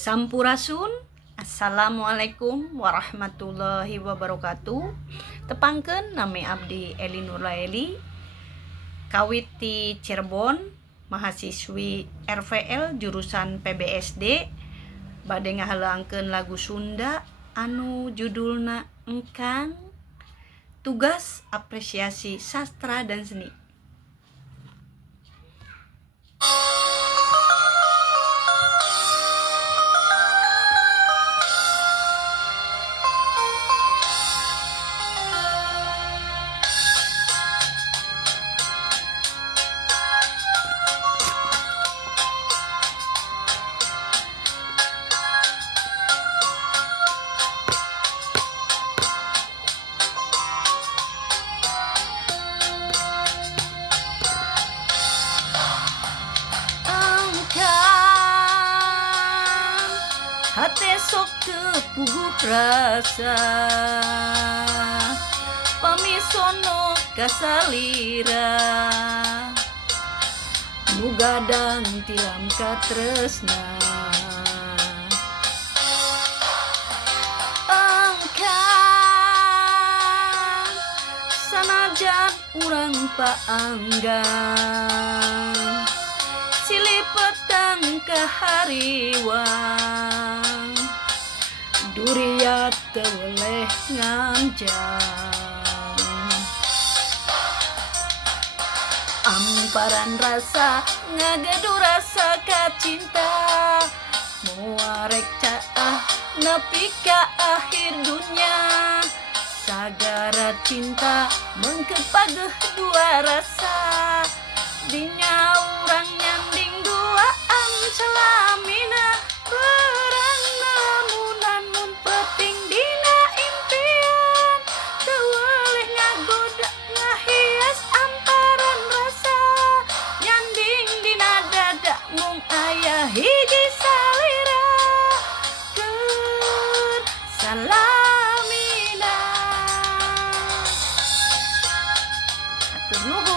Sampurasun. Assalamualaikum warahmatullahi wabarakatuh. Tepangkeun nami abdi Eli Nurlaeli, kawit ti Cirebon, mahasiswi RVL jurusan PBSD, bade ngahaleungkeun lagu Sunda anu judulna Engkang, tugas apresiasi sastra dan seni. Hate sok kepuguh rasa pamisono kasalira nu gadang tilam katresna engkang sanajan urang paanggang silih petang kahariwang duriat teweleh nganjang amparan rasa ngagedu rasa kacinta muarek caah nepi ka akhir dunya sagara cinta mengkepageh dua rasa dinya urang nyanding duaan salamina perang namunan mun peting dina impian teweleh ngagoda ngahias amparan rasa nyanding dina dada mung aya hiji salira keur salamina atur nuhun.